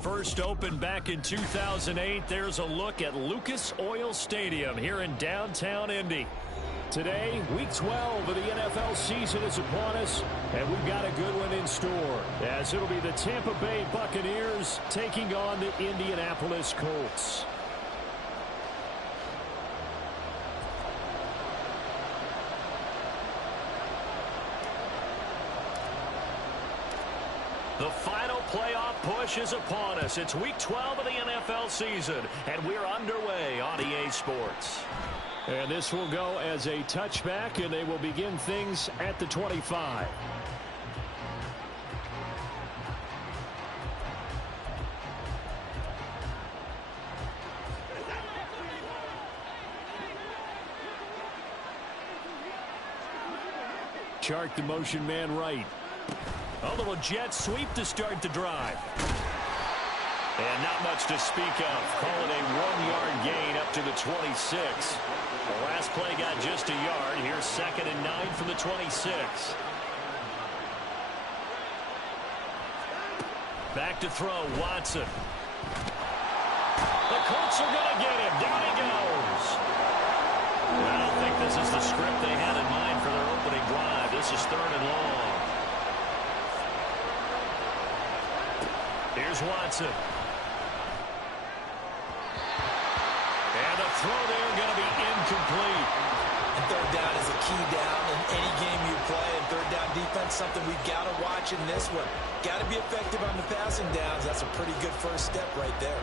First opened back in 2008, there's a look at Lucas Oil Stadium here in downtown Indy. Today, Week 12 of the NFL season is upon us, and we've got a good one in store, as it'll be the Tampa Bay Buccaneers taking on the Indianapolis Colts. The final playoff push is upon us. It's Week 12 of the NFL season, and we're underway on EA Sports. And this will go as a touchback, and they will begin things at the 25. Chark the motion man right. A little jet sweep to start the drive. And not much to speak of. Call it a 1-yard gain up to the 26. The last play got just a yard. Here's 2nd and 9 from the 26. Back to throw, Watson. The Colts are going to get him. Down he goes. I don't think this is the script they had in mind for their opening drive. This is 3rd and long. Here's Watson. And the throw there going to be incomplete. And 3rd down is a key down in any game you play. And 3rd down defense, something we've got to watch in this one. Got to be effective on the passing downs. That's a pretty good first step right there.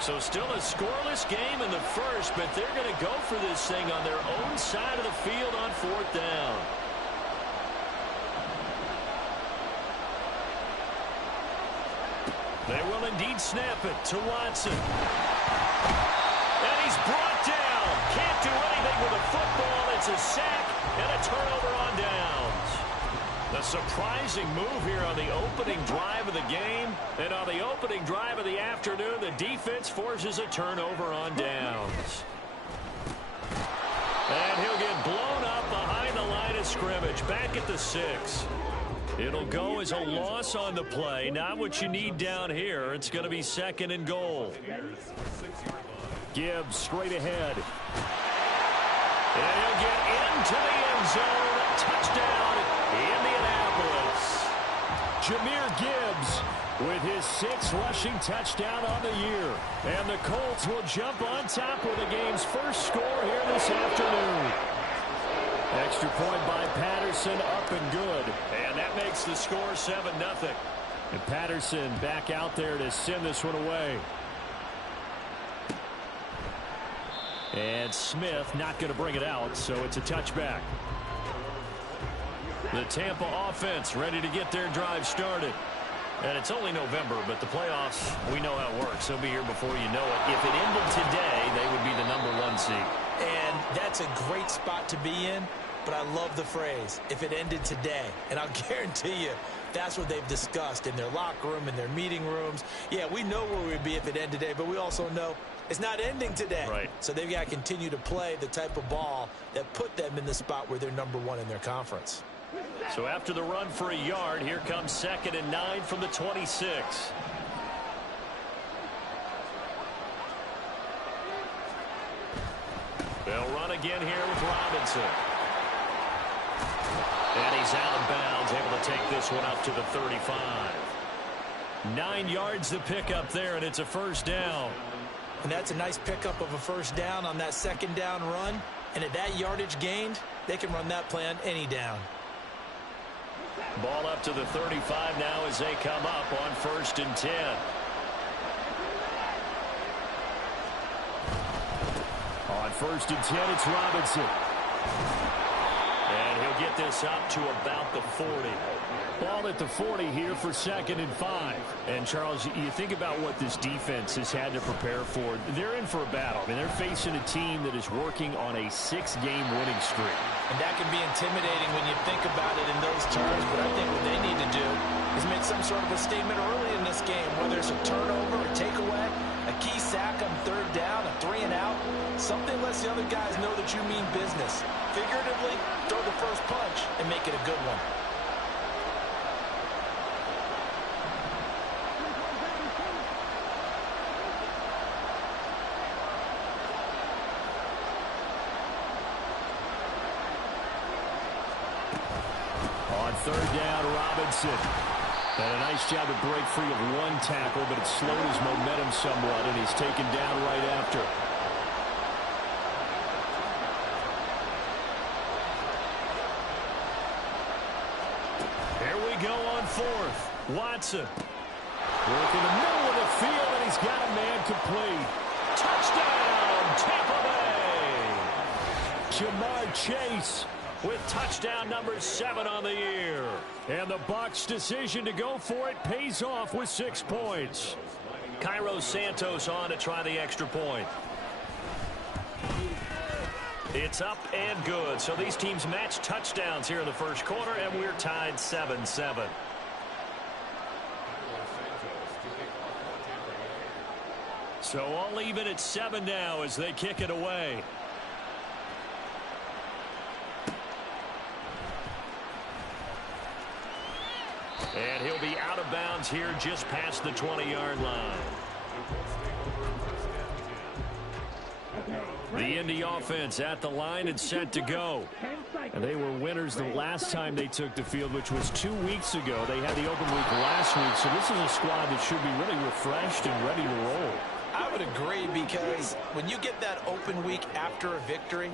So still a scoreless game in the first, but they're going to go for this thing on their own side of the field on 4th down. They will indeed snap it to Watson. And he's brought down. Can't do anything with a football. It's a sack and a turnover on downs. The surprising move here on the opening drive of the game. And on the opening drive of the afternoon, the defense forces a turnover on downs. And he'll get blown up behind the line of scrimmage. Back at the 6. It'll go as a loss on the play. Not what you need down here. It's going to be 2nd and goal. Gibbs straight ahead. And he'll get into the end zone. Touchdown, Indianapolis. Jahmyr Gibbs with his 6th rushing touchdown on the year. And the Colts will jump on top with the game's first score here this afternoon. Extra point by Patterson, up and good. And that makes the score 7-0. And Patterson back out there to send this one away. And Smith not going to bring it out, so it's a touchback. The Tampa offense ready to get their drive started. And it's only November, but the playoffs, we know how it works. They'll be here before you know it. If it ended today, they would be the #1 seed. And that's a great spot to be in, but I love the phrase, if it ended today. And I'll guarantee you, that's what they've discussed in their locker room, in their meeting rooms. Yeah, we know where we'd be if it ended today, but we also know it's not ending today. Right. So they've got to continue to play the type of ball that put them in the spot where they're #1 in their conference. So after the run for a yard, here comes 2nd and 9 from the 26. They'll run again here with Robinson. And he's out of bounds, able to take this one up to the 35. 9 yards to pick up there, and it's a 1st down. And that's a nice pickup of a 1st down on that 2nd down run. And at that yardage gained, they can run that play on any down. Ball up to the 35 now as they come up on 1st and 10. On 1st and 10, it's Robinson. And he'll get this up to about the 40. Ball at the 40 here for 2nd and 5. And, Charles, you think about what this defense has had to prepare for. They're in for a battle. I mean, they're facing a team that is working on a 6-game winning streak. And that can be intimidating when you think about it in those terms. But I think what they need to do is make some sort of a statement early in this game, whether it's a turnover, a takeaway, a key sack on 3rd down, a 3 and out. Something lets the other guys know that you mean business. Figuratively, throw the first punch and make it a good one. third down, Robinson. And a nice job to break free of one tackle, but it slowed his momentum somewhat, and he's taken down right after. Here we go on fourth. Watson. Work in the middle of the field, and he's got a man complete. Touchdown, Tampa Bay! Ja'Marr Chase with touchdown number 7 on the year. And the Bucs' decision to go for it pays off with 6 points. Cairo Santos on to try the extra point. It's up and good. So these teams match touchdowns here in the first quarter, and we're tied 7-7. So all even at 7 now as they kick it away. And he'll be out of bounds here just past the 20-yard line. The Indy offense at the line and set to go. And they were winners the last time they took the field, which was 2 weeks ago. They had the open week last week, so this is a squad that should be really refreshed and ready to roll. I would agree, because when you get that open week after a victory,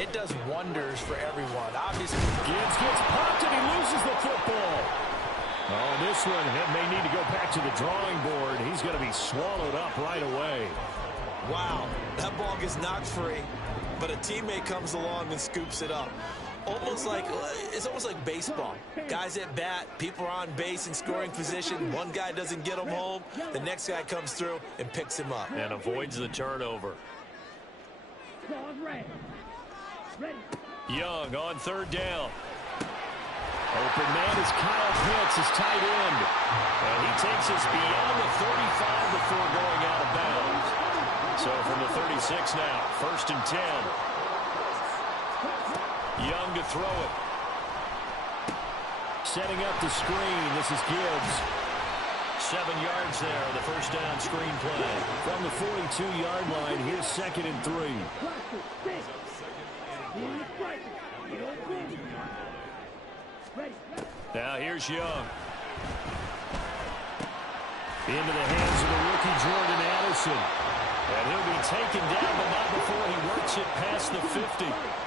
it does wonders for everyone. Obviously, Gibbs gets popped and he loses the football. Oh, this one may need to go back to the drawing board. He's going to be swallowed up right away. Wow, that ball gets knocked free, but a teammate comes along and scoops it up. It's almost like baseball. Guys at bat, people are on base in scoring position. One guy doesn't get him home. The next guy comes through and picks him up. And avoids the turnover. Young on third down. Open man is Kyle Pitts, his tight end. And he takes us beyond the 35 before going out of bounds. So from the 36 now, 1st and 10. Young to throw it. Setting up the screen. This is Gibbs. 7 yards there, the first down screen play. From the 42-yard line, here's 2nd and 3. Now here's Young. Into the hands of the rookie Jordan Addison. And he'll be taken down, but not before he works it past the 50.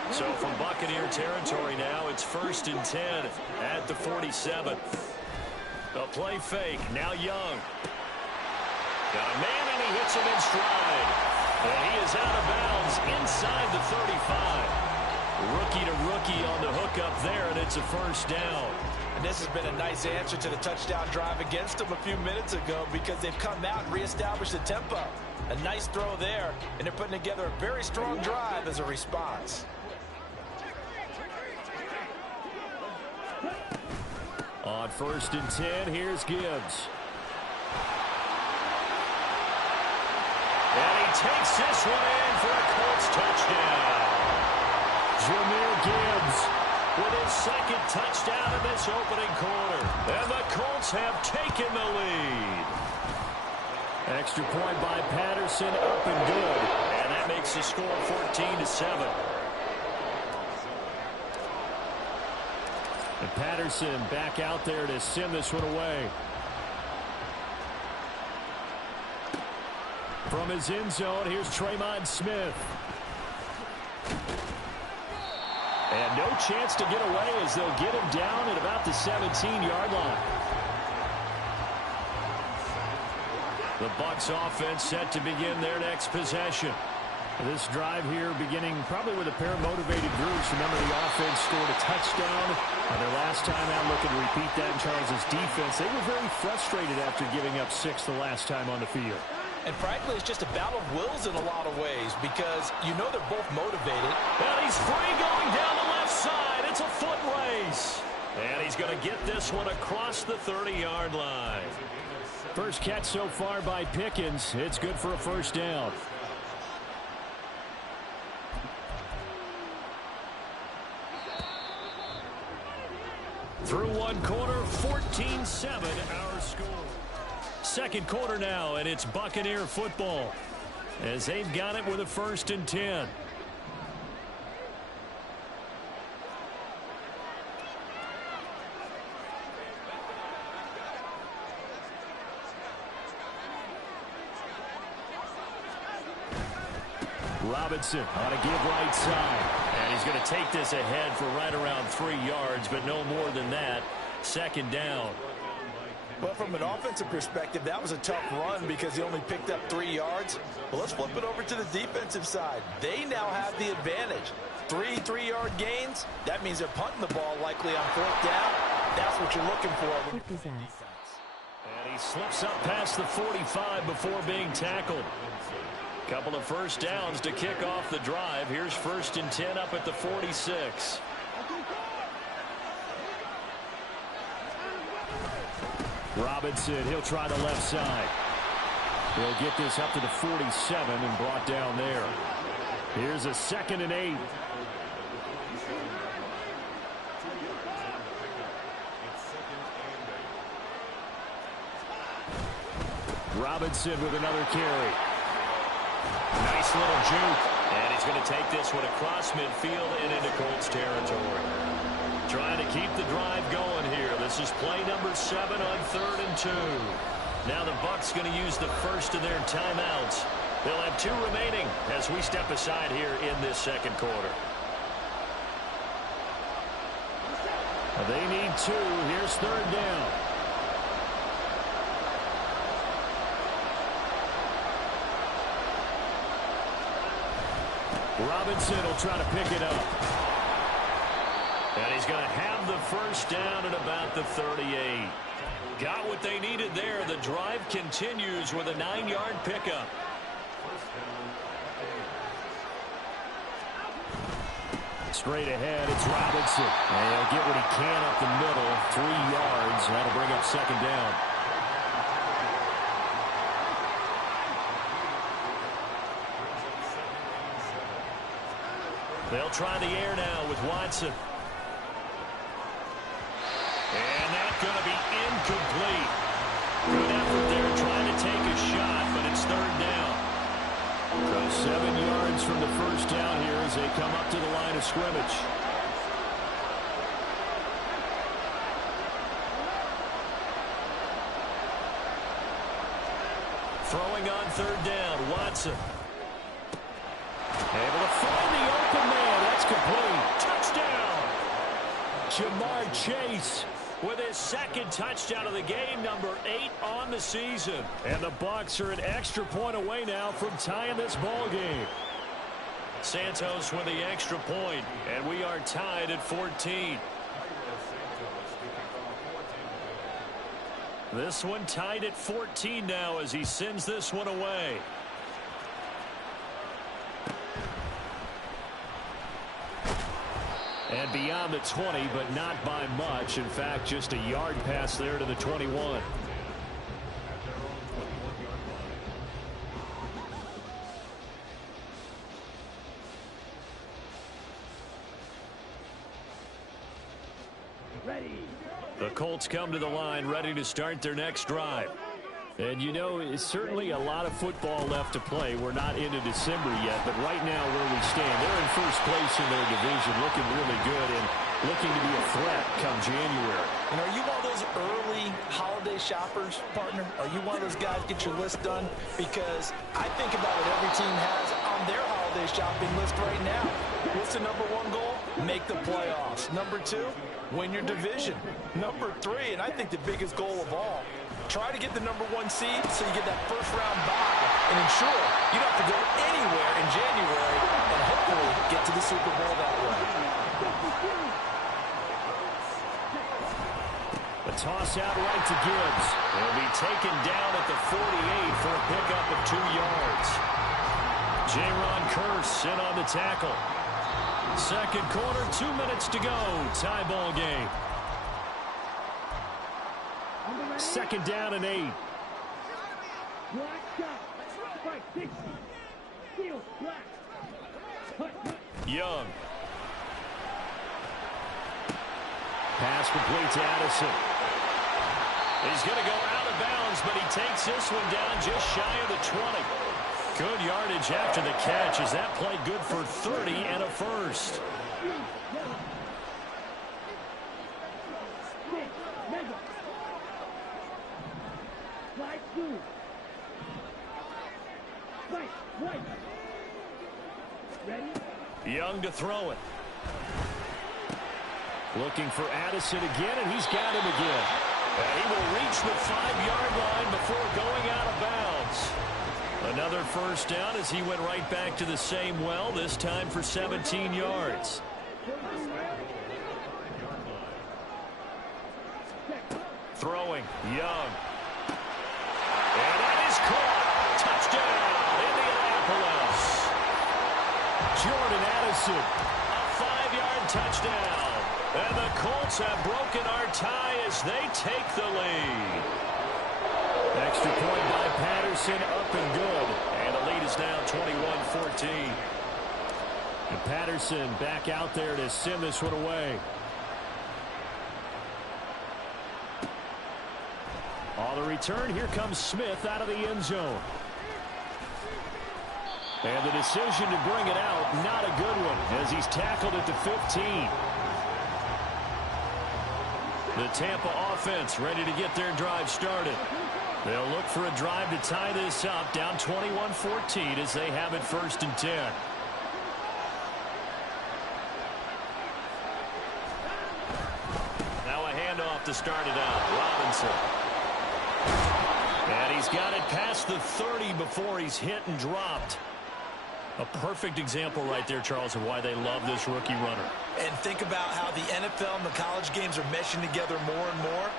So from Buccaneer territory now, it's 1st and 10 at the 47. A play fake. Now Young. Got a man, and he hits him in stride. And he is out of bounds inside the 35. Rookie to rookie on the hook up there, and it's a first down. and this has been a nice answer to the touchdown drive against them a few minutes ago, because they've come out and reestablished the tempo. A nice throw there, and they're putting together a very strong drive as a response. On 1st and 10, here's Gibbs. And he takes this one in for a Colts touchdown. Jahmyr Gibbs with his 2nd touchdown in this opening quarter. And the Colts have taken the lead. Extra point by Patterson, up and good. And that makes the score 14-7. And Patterson back out there to send this one away. From his end zone, here's Tremon Smith. And no chance to get away as they'll get him down at about the 17-yard line. The Bucs offense set to begin their next possession. This drive here beginning probably with a pair of motivated groups. Remember, the offense scored a touchdown on their last time out. Looking to repeat that in Charles' defense. They were very frustrated after giving up 6 the last time on the field. And frankly, it's just a battle of wills in a lot of ways, because you know they're both motivated. And he's free going down the left side. It's a foot race. And he's going to get this one across the 30-yard line. First catch so far by Pickens. It's good for a first down. Through one quarter, 14-7 our score. Second quarter now, and it's Buccaneer football as they've got it with a 1st and 10. Robinson on a give right side. And he's going to take this ahead for right around 3 yards, but no more than that. Second down. Well, from an offensive perspective, that was a tough run because he only picked up 3 yards. Well, let's flip it over to the defensive side. They now have the advantage. 3 3-yard gains. That means they're punting the ball likely on 4th down. That's what you're looking for. And he slips up past the 45 before being tackled. Couple of first downs to kick off the drive. Here's 1st and 10 up at the 46. Robinson, he'll try the left side. He'll get this up to the 47 and brought down there. Here's a 2nd and 8. Robinson with another carry. Nice little juke. And he's going to take this one across midfield and into Colts territory. Trying to keep the drive going here. This is play number 7 on 3rd and 2. Now the Bucs going to use the first of their timeouts. They'll have 2 remaining as we step aside here in this second quarter. They need 2. Here's 3rd down. Robinson will try to pick it up. And he's going to have the first down at about the 38. Got what they needed there. The drive continues with a 9-yard pickup. Straight ahead, it's Robinson. And he'll get what he can up the middle. 3 yards. That'll bring up 2nd down. They'll try the air now with Watson. And that's going to be incomplete. Good effort there trying to take a shot, but it's 3rd down. So 7 yards from the first down here as they come up to the line of scrimmage. Throwing on 3rd down, Watson. Able to find the open man. That's complete. Touchdown. Jamar Chase with his 2nd touchdown of the game, number 8 on the season. And the Bucs are an extra point away now from tying this ball game. Santos with the extra point, and we are tied at 14. This one tied at 14 now as he sends this one away. And beyond the 20, but not by much. In fact, just a yard pass there to the 21. The Colts come to the line ready to start their next drive. And, you know, it's certainly a lot of football left to play. We're not into December yet, but right now where we stand, they're in first place in their division, looking really good and looking to be a threat come January. And are you one of those early holiday shoppers, partner? Are you one of those guys get your list done? Because I think about what every team has on their holiday shopping list right now. What's the number 1 goal? Make the playoffs. Number 2, win your division. Number 3, and I think the biggest goal of all, try to get the number 1 seed so you get that first-round bye and ensure you don't have to go anywhere in January and hopefully get to the Super Bowl that way. A toss out right to Gibbs. He'll be taken down at the 48 for a pickup of 2 yards. Jaron Kearse in on the tackle. Second quarter, 2 minutes to go. Tie ball game. 2nd down and 8. Young. Pass complete to Addison. He's going to go out of bounds, but he takes this one down just shy of the 20. Good yardage after the catch. Is that play good for 30 and a first? Young to throw it. Looking for Addison again, and he's got him again. And he will reach the 5-yard line before going out of bounds. Another first down as he went right back to the same well, this time for 17 yards. Throwing, Young. And that is caught. Touchdown, Indianapolis. Jordan Addison, a 5-yard touchdown. And the Colts have broken our tie as they take the lead. Extra point by Patterson, up and good. And the lead is now 21-14. And Patterson back out there to send this one away. On the return, here comes Smith out of the end zone. And the decision to bring it out, not a good one, as he's tackled at the 15. The Tampa offense ready to get their drive started. They'll look for a drive to tie this up, down 21-14 as they have it 1st and 10. Now a handoff to start it out. Robinson. And he's got it past the 30 before he's hit and dropped. A perfect example right there, Charles, of why they love this rookie runner. And think about how the NFL and the college games are meshing together more and more.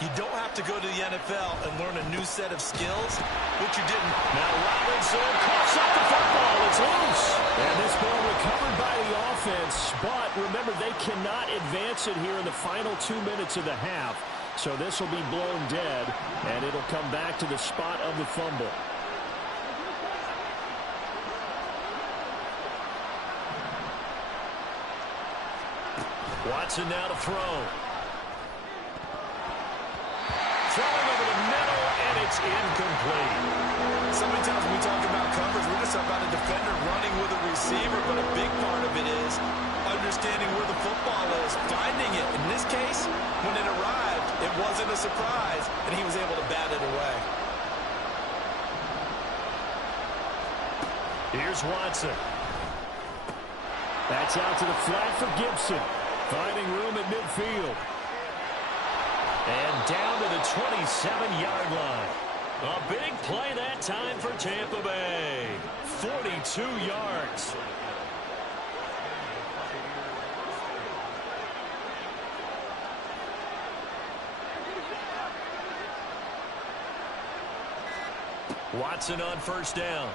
You don't have to go to the NFL and learn a new set of skills, which you didn't. Now Robinson coughs up the football. It's loose. And this ball recovered by the offense. But remember, they cannot advance it here in the final 2 minutes of the half. So this will be blown dead, and it'll come back to the spot of the fumble. Watson now to throw. Throwing over the middle, and it's incomplete. So many times when we talk about coverage, we're just about a defender running with a receiver, but a big part of it is understanding where the football is, finding it. In this case, when it arrived, it wasn't a surprise, and he was able to bat it away. Here's Watson. That's out to the flat for Gibson. Finding room at midfield. And down to the 27-yard line. A big play that time for Tampa Bay. 42 yards. Watson on first down.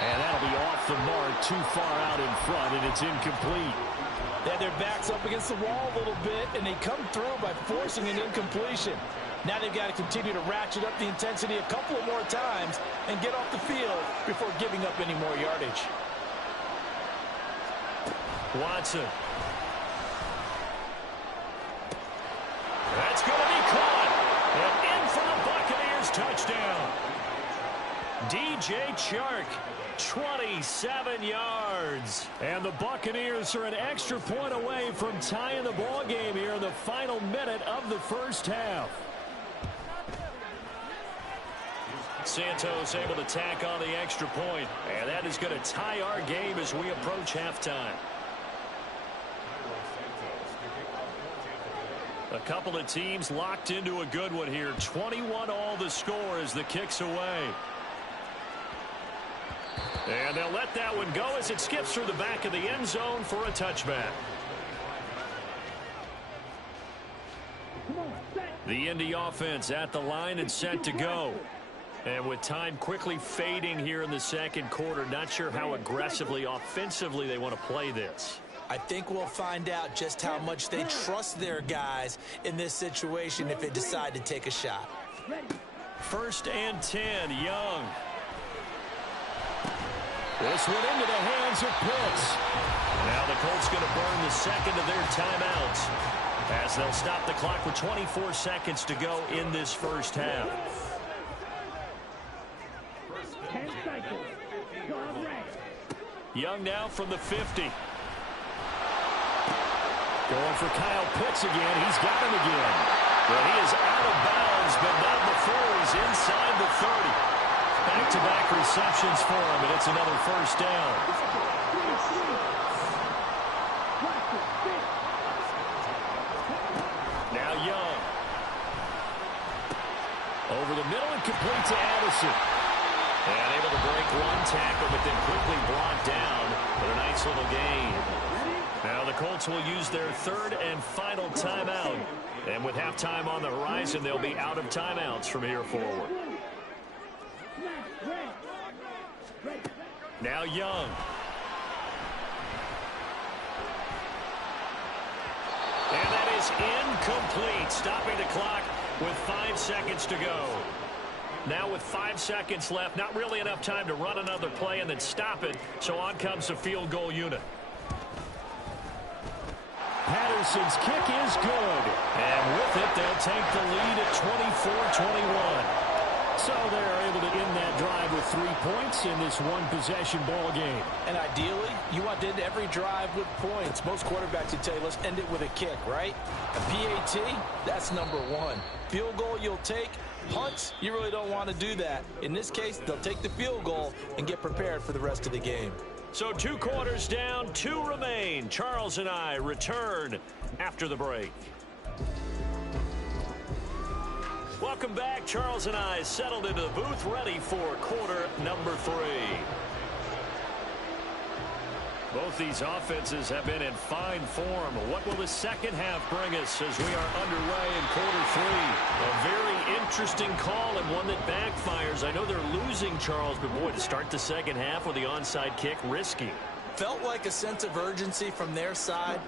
And that'll be off the mark, too far out in front, and it's incomplete. They had their backs up against the wall a little bit, and they come through by forcing an incompletion. Now they've got to continue to ratchet up the intensity a couple of more times and get off the field before giving up any more yardage. Watson. That's going to be caught. And in for the Buccaneers touchdown. DJ Chark, 27 yards. And the Buccaneers are an extra point away from tying the ball game here in the final minute of the first half. Santos able to tack on the extra point, and that is going to tie our game as we approach halftime. A couple of teams locked into a good one here. 21 all the score as the kick's away. And they'll let that one go as it skips through the back of the end zone for a touchback. The Indy offense at the line and set to go. And with time quickly fading here in the second quarter, not sure how aggressively, offensively they want to play this. I think we'll find out just how much they trust their guys in this situation if they decide to take a shot. 1st and 10, Young. This one into the hands of Pitts. Now the Colts going to burn the second of their timeouts as they'll stop the clock with 24 seconds to go in this first half. Young now from the 50. Going for Kyle Pitts again. He's got him again. But he is out of bounds, but not before he's inside the 30. Back-to-back receptions for him, and it's another first down. Now Young. Over the middle and complete to Addison. And able to break one tackle, but then quickly brought down with a nice little gain. Now the Colts will use their third and final timeout. And with halftime on the horizon, they'll be out of timeouts from here forward. Now Young. And that is incomplete, stopping the clock with 5 seconds to go. Now with 5 seconds left, not really enough time to run another play and then stop it, so on comes the field goal unit. Patterson's kick is good. And with it, they'll take the lead at 24-21. So they're able to end that drive with 3 points in this one-possession ball game. And ideally, you want to end every drive with points. Most quarterbacks would tell you, let's end it with a kick, right? A PAT, that's number one. Field goal you'll take. Punts, you really don't want to do that. In this case, they'll take the field goal and get prepared for the rest of the game. So 2 quarters down, 2 remain. Charles and I return after the break. Welcome back. Charles and I settled into the booth, ready for quarter number 3. Both these offenses have been in fine form. What will the second half bring us as we are underway in quarter 3? A very interesting call and one that backfires. I know they're losing, Charles, but boy, to start the second half with the onside kick, risky. Felt like a sense of urgency from their side,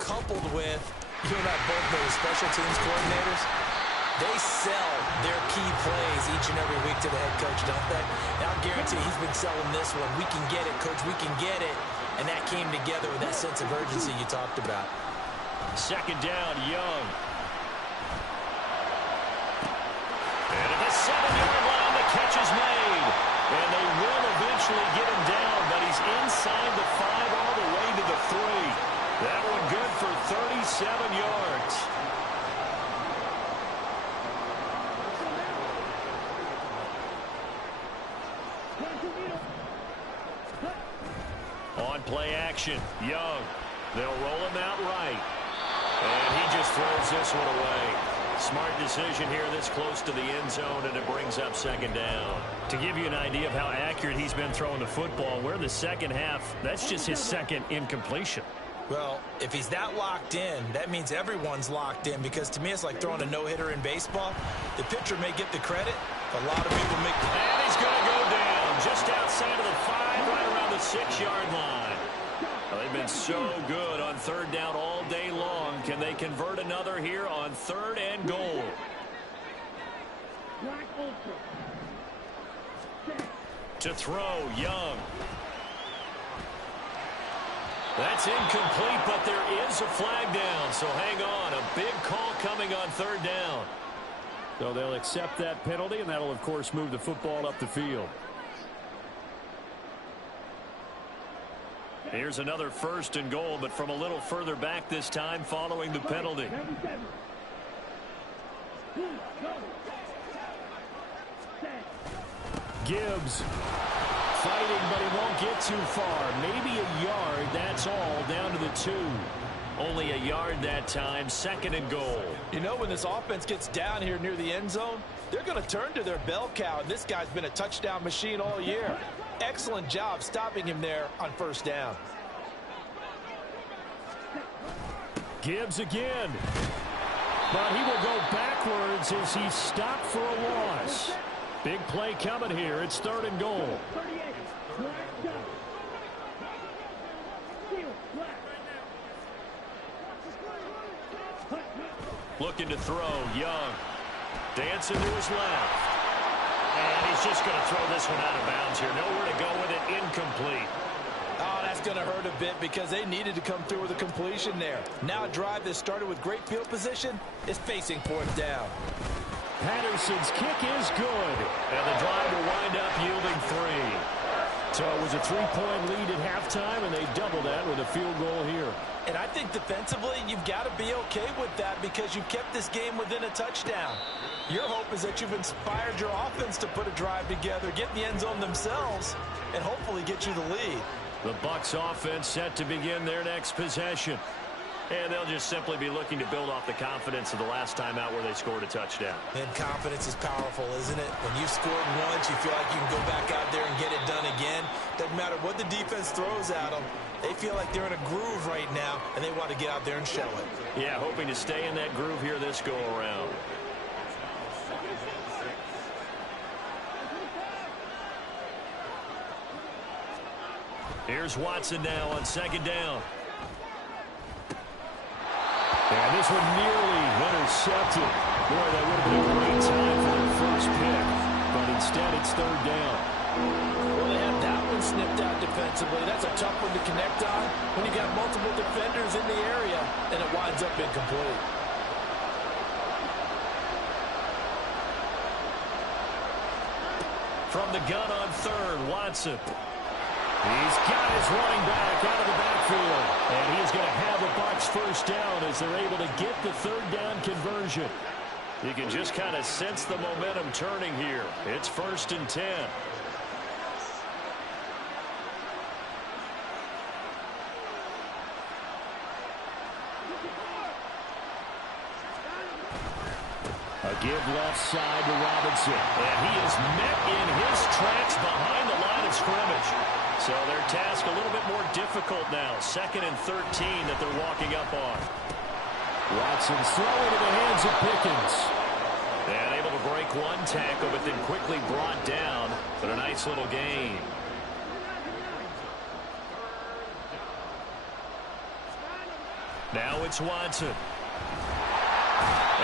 coupled with, you and I both know, special teams coordinators. They sell their key plays each and every week to the head coach, don't they? And I'll guarantee he's been selling this one. We can get it, coach. We can get it. And that came together with that sense of urgency you talked about. Second down, Young. And at the 7-yard line, the catch is made. And they will eventually get him down, but he's inside the 5 all the way to the 3. That one good for 37 yards. On play action, Young. They'll roll him out right. And he just throws this one away. Smart decision here this close to the end zone, and it brings up second down. To give you an idea of how accurate he's been throwing the football, we're in the second half. That's just his second incompletion. Well, if he's that locked in, that means everyone's locked in, because to me it's like throwing a no-hitter in baseball. The pitcher may get the credit. A lot of people make... And he's going to go down just outside of the 5, right around the 6-yard line. Well, they've been so good on third down all day long. Can they convert another here on 3rd and goal? To throw, Young. That's incomplete, but there is a flag down, so hang on. A big call coming on 3rd down. So they'll accept that penalty, and that'll, of course, move the football up the field. Here's another 1st and goal, but from a little further back this time following the penalty. Gibbs fighting, but he won't get too far. Maybe a yard, that's all, down to the 2. Only a yard that time, 2nd and goal. You know, when this offense gets down here near the end zone, they're going to turn to their bell cow. And this guy's been a touchdown machine all year. Excellent job stopping him there on 1st down. Gibbs again. But he will go backwards as he's stopped for a loss. Big play coming here. It's 3rd and goal. Looking to throw, Young. Dancing to his left. And he's just going to throw this one out of bounds here. Nowhere to go with it. Incomplete. Oh, that's going to hurt a bit because they needed to come through with a completion there. Now a drive that started with great field position is facing 4th down. Patterson's kick is good. And the drive will wind up yielding 3. So it was a 3-point lead at halftime, and they doubled that with a field goal here. And I think defensively, you've got to be okay with that because you've kept this game within a touchdown. Your hope is that you've inspired your offense to put a drive together, get in the end zone themselves, and hopefully get you the lead. The Bucs offense set to begin their next possession. And they'll just simply be looking to build off the confidence of the last time out where they scored a touchdown. And confidence is powerful, isn't it? When you've scored once, you feel like you can go back out there and get it done again. Doesn't matter what the defense throws at them. They feel like they're in a groove right now, and they want to get out there and show it. Yeah, hoping to stay in that groove here this go-around. Here's Watson now on second down. And this one nearly intercepted. Boy, that would have been a great time for the first pick. But instead, it's third down. Well, they had that one snipped out defensively. That's a tough one to connect on when you got multiple defenders in the area, and it winds up incomplete. From the gun on third, Watson. He's got his running back out of the backfield. And he's going to have the Bucs first down as they're able to get the third down conversion. You can just kind of sense the momentum turning here. It's 1st and 10. A give left side to Robinson. And he is met in his tracks behind the line of scrimmage. So their task a little bit more difficult now. 2nd and 13 that they're walking up on. Watson throwing to the hands of Pickens. And able to break one tackle, but then quickly brought down. But a nice little gain. Now it's Watson.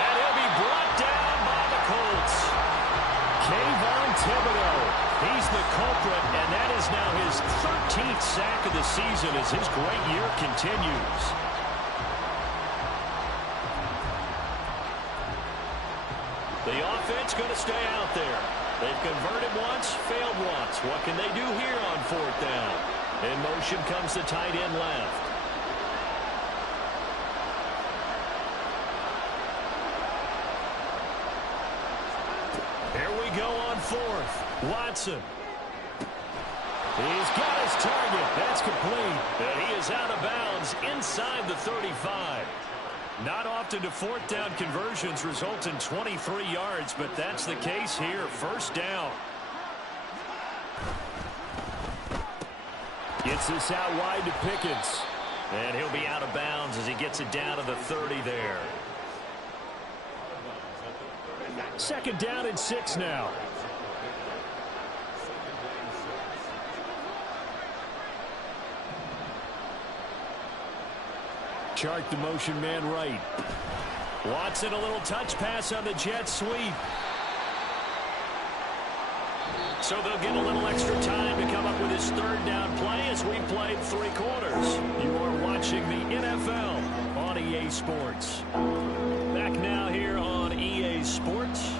And he'll be brought down by the Colts. Kayvon Thibodeaux. He's the culprit, and that is now his 13th sack of the season as his great year continues. The offense going to stay out there. They've converted once, failed once. What can they do here on 4th down? In motion comes the tight end left. Here we go on 4th. Watson. He's got his target. That's complete. And he is out of bounds inside the 35. Not often do 4th down conversions result in 23 yards, but that's the case here. 1st down. Gets this out wide to Pickens. And he'll be out of bounds as he gets it down to the 30 there. 2nd down and 6 now. Chart the motion man right. Watson, a little touch pass on the jet sweep. So they'll get a little extra time to come up with his 3rd down play as we played 3 quarters. You are watching the NFL on EA Sports. Back now here on EA Sports.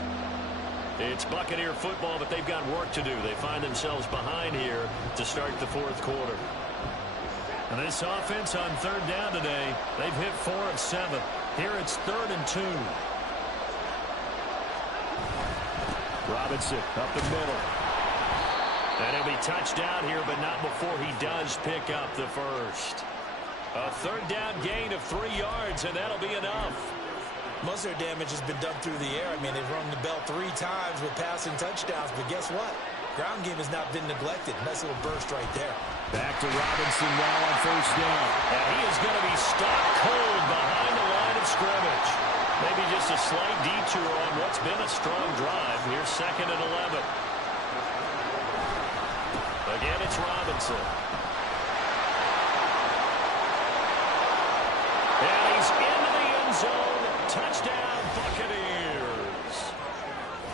It's Buccaneer football, but they've got work to do. They find themselves behind here to start the 4th quarter. And this offense on 3rd down today, they've hit 4 of 7. Here it's 3rd and 2. Robinson up the middle. And he'll be touched out here, but not before he does pick up the first. A 3rd down gain of 3 yards, and that'll be enough. Most of their damage has been done through the air. I mean, they've rung the bell 3 times with passing touchdowns, but guess what? Ground game has not been neglected. Nice little burst right there. Back to Robinson now on 1st down. And he is going to be stopped cold behind the line of scrimmage. Maybe just a slight detour on what's been a strong drive. Here's 2nd and 11. Again, it's Robinson. And he's into the end zone. Touchdown, Buccaneers.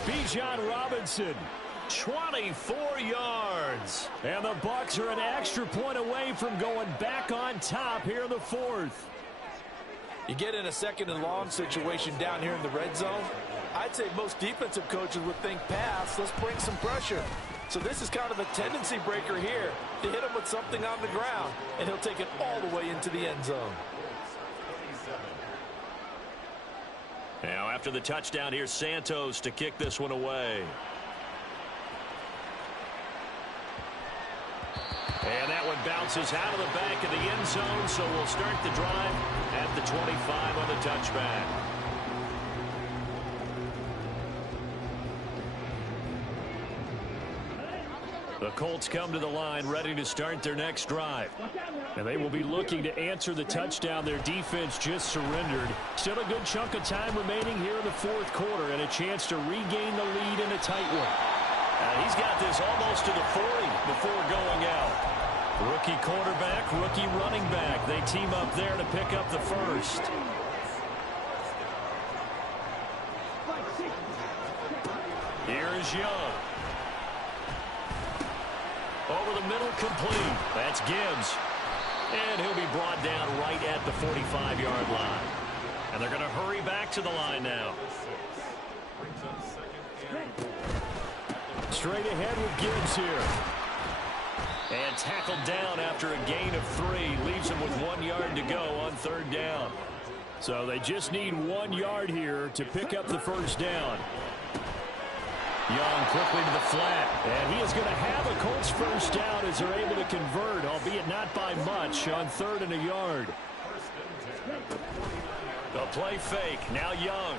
Bijan Robinson. 24 yards. And the Bucs are an extra point away from going back on top here in the 4th. You get in a 2nd and long situation down here in the red zone. I'd say most defensive coaches would think pass. Let's bring some pressure. So this is kind of a tendency breaker here to hit him with something on the ground, and he'll take it all the way into the end zone. Now after the touchdown, here's Santos to kick this one away. And that one bounces out of the back of the end zone, so we'll start the drive at the 25 on the touchback. The Colts come to the line ready to start their next drive. And they will be looking to answer the touchdown their defense just surrendered. Still a good chunk of time remaining here in the fourth quarter and a chance to regain the lead in a tight one. He's got this almost to the 40 before going out. Rookie quarterback, rookie running back. They team up there to pick up the first. Here's Young. Over the middle, complete. That's Gibbs. And he'll be brought down right at the 45-yard line. And they're going to hurry back to the line now. Straight ahead with Gibbs here. And tackled down after a gain of 3. Leaves him with 1 yard to go on third down. So they just need 1 yard here to pick up the first down. Young quickly to the flat. And he is going to have a Colts first down as they're able to convert, albeit not by much, on 3rd and a yard. The play fake. Now Young.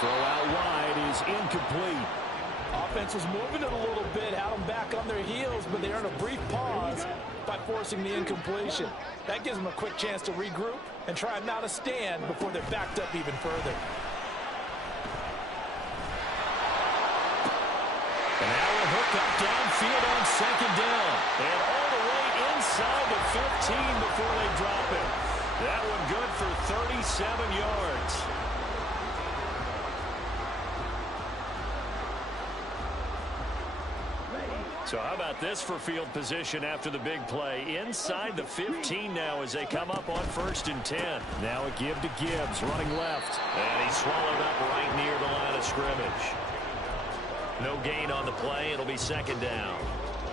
Throw out wide is incomplete. Offense was moving it a little bit, had them back on their heels, but they earned a brief pause by forcing the incompletion. That gives them a quick chance to regroup and try and mount a stand before they're backed up even further. And now a hook up downfield on second down. And all the way inside the 15 before they drop it. That one good for 37 yards. So how about this for field position after the big play? Inside the 15 now as they come up on 1st and 10. Now a give to Gibbs, running left. And he's swallowed up right near the line of scrimmage. No gain on the play. It'll be 2nd down.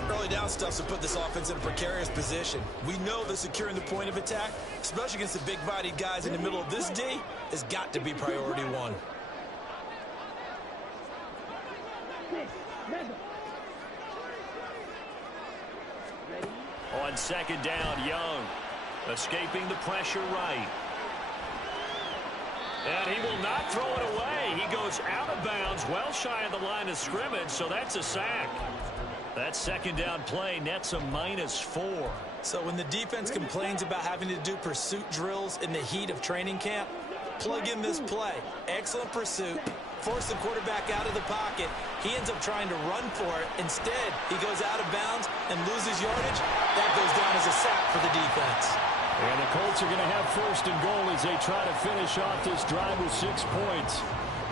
Early down stuff to put this offense in a precarious position. We know that securing the point of attack, especially against the big-bodied guys in the middle of this D, has got to be priority 1. On 2nd down, Young escaping the pressure right. And he will not throw it away. He goes out of bounds, well shy of the line of scrimmage, so that's a sack. That 2nd down play nets a -4. So when the defense complains about having to do pursuit drills in the heat of training camp, plug in this play. Excellent pursuit. Force the quarterback out of the pocket. He ends up trying to run for it. Instead, he goes out of bounds and loses yardage. That goes down as a sack for the defense. And the Colts are going to have 1st and goal as they try to finish off this drive with 6 points.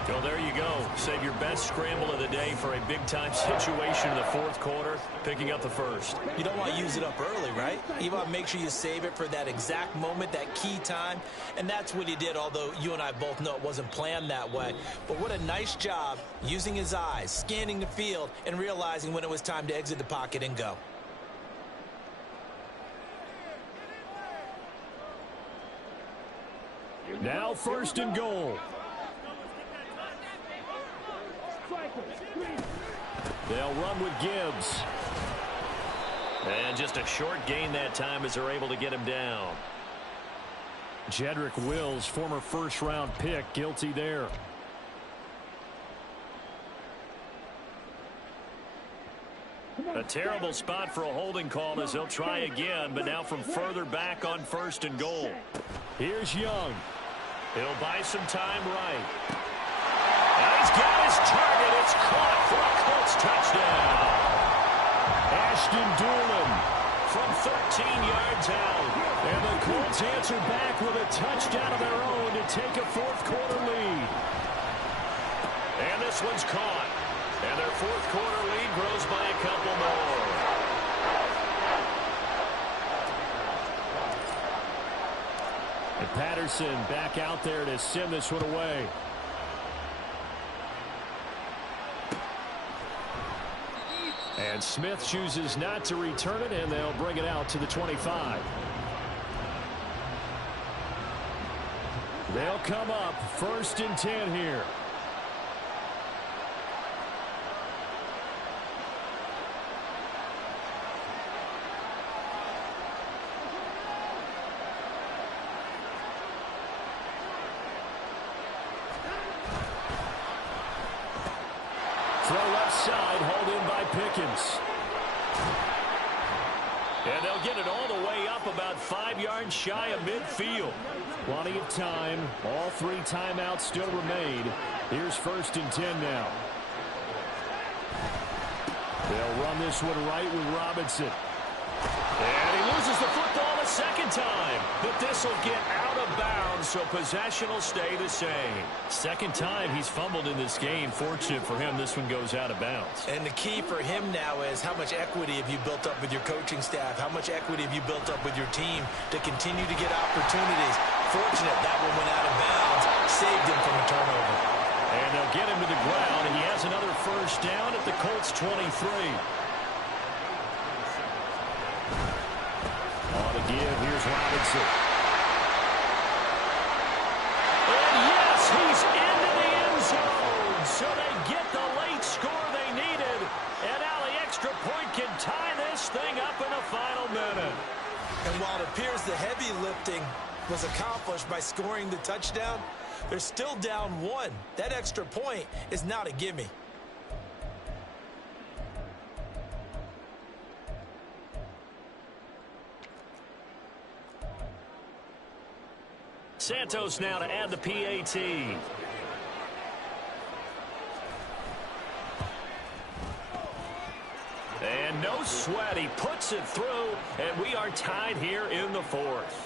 Well, there you go. Save your best scramble of the day for a big-time situation in the 4th quarter, picking up the first. You don't want to use it up early, right? You want to make sure you save it for that exact moment, that key time. And that's what he did, although you and I both know it wasn't planned that way. But what a nice job using his eyes, scanning the field, and realizing when it was time to exit the pocket and go. Now 1st and goal. They'll run with Gibbs. And just a short gain that time as they're able to get him down. Jedrick Wills, former 1st-round pick, guilty there. A terrible spot for a holding call as they'll try again, but now from further back on 1st and goal. Here's Young. He'll buy some time right. And he's got his target. It's caught for a Colts touchdown. Ashton Dulin from 13 yards out. And the Colts answer back with a touchdown of their own to take a 4th quarter lead. And this one's caught. And their 4th quarter lead grows by a couple more. And Patterson back out there to send this one away. And Smith chooses not to return it, and they'll bring it out to the 25. They'll come up 1st and 10 here. Throw left side, hauled in by Pickens. And they'll get it all the way up about 5 yards shy of midfield. Plenty of time. All 3 timeouts still remain. Here's 1st and 10 now. They'll run this one right with Robinson. And he loses the football a second time. But this will get out of bounds, so possession will stay the same. Second time he's fumbled in this game. Fortunate for him, this one goes out of bounds. And the key for him now is how much equity have you built up with your coaching staff? How much equity have you built up with your team to continue to get opportunities? Fortunate that one went out of bounds, saved him from a turnover. And they'll get him to the ground, and he has another 1st down at the Colts 23. On the give, here's Robinson. And yes, he's into the end zone. So they get the late score they needed. And now the extra point can tie this thing up in the final minute. And while it appears the heavy lifting was accomplished by scoring the touchdown, they're still down 1. That extra point is not a gimme. Santos now to add the PAT. And no sweat. He puts it through, and we are tied here in the 4th.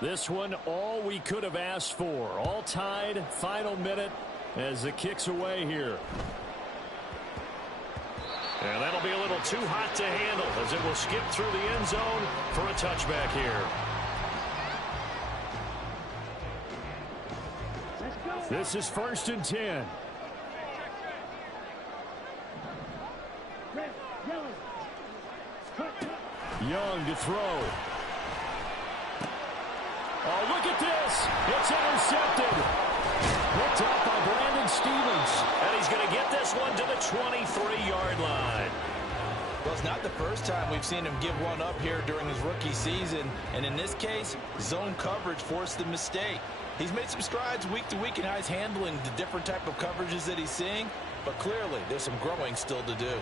This one, all we could have asked for. All tied, final minute as the kick's away here. And that'll be a little too hot to handle as it will skip through the end zone for a touchback here. This is 1st and 10. Young to throw. Oh, look at this. It's intercepted. Picked up by Brandon Stephens. And he's going to get this one to the 23-yard line. Well, it's not the first time we've seen him give one up here during his rookie season. And in this case, zone coverage forced the mistake. He's made some strides week to week in how he's handling the different type of coverages that he's seeing. But clearly, there's some growing still to do.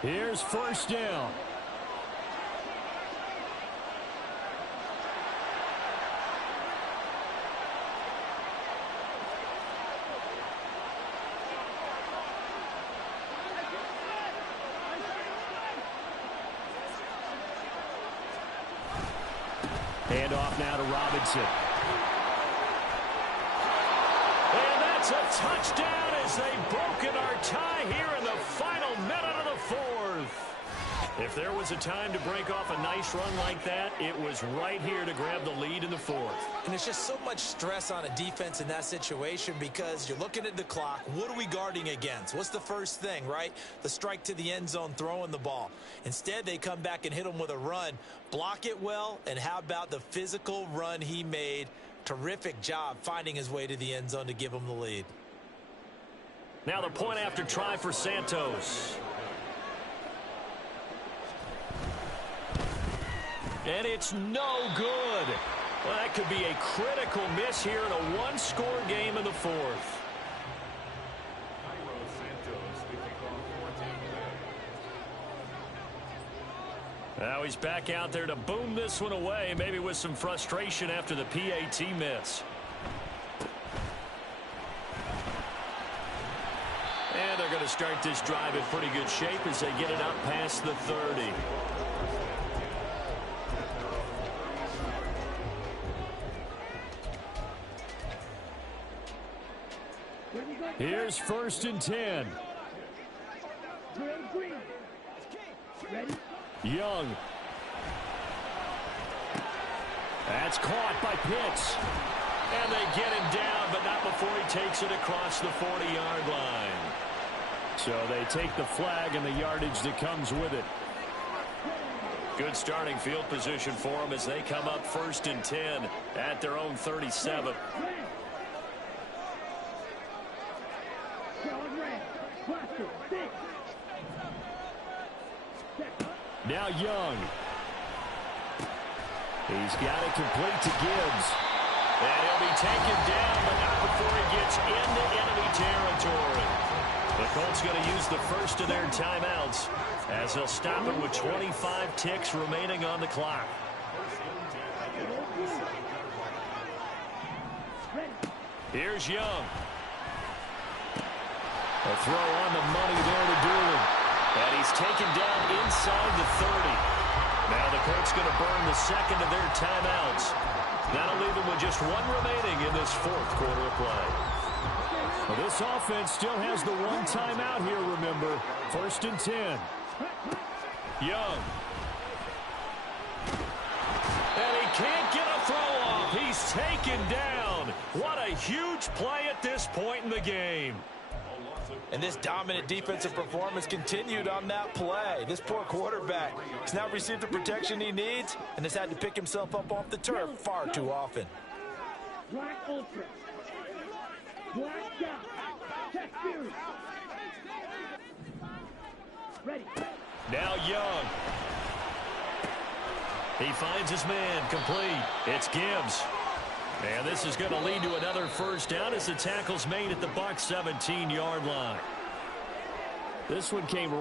Here's 1st down. Hand off now to Robinson. And that's a touchdown as they've broken our tie here in the final minute of the 4th. If there was a time to break off a nice run like that, it was right here to grab the lead in the 4th. And it's just so much stress on a defense in that situation because you're looking at the clock. What are we guarding against? What's the first thing, right? The strike to the end zone, throwing the ball. Instead, they come back and hit him with a run. Block it well, and how about the physical run he made? Terrific job finding his way to the end zone to give him the lead. Now the point after try for Santos. And it's no good. Well, that could be a critical miss here in a one-score game in the 4th. Now he's back out there to boom this one away, maybe with some frustration after the PAT miss. And they're going to start this drive in pretty good shape as they get it up past the 30. Here's 1st and 10. Young. That's caught by Pitts. And they get him down, but not before he takes it across the 40-yard line. So they take the flag and the yardage that comes with it. Good starting field position for them as they come up 1st and 10 at their own 37. Now Young. He's got it complete to Gibbs. And he'll be taken down, but not before he gets into enemy territory. The Colts going to use the first of their timeouts as they'll stop it with 25 ticks remaining on the clock. Here's Young. A throw on the money there to Doolin. And he's taken down inside the 30. Now the Colts going to burn the second of their timeouts. That'll leave them with just one remaining in this 4th quarter of play. Well, this offense still has the one timeout here, remember. 1st and 10. Young. And he can't get a throw off. He's taken down. What a huge play at this point in the game. And this dominant defensive performance continued on that play. This poor quarterback has now received the protection he needs and has had to pick himself up off the turf far too often. Black Ultra. Black down. Check series. Ready. Now Young. He finds his man complete. It's Gibbs. And this is going to lead to another first down as the tackle's made at the Bucs 17-yard line. This one came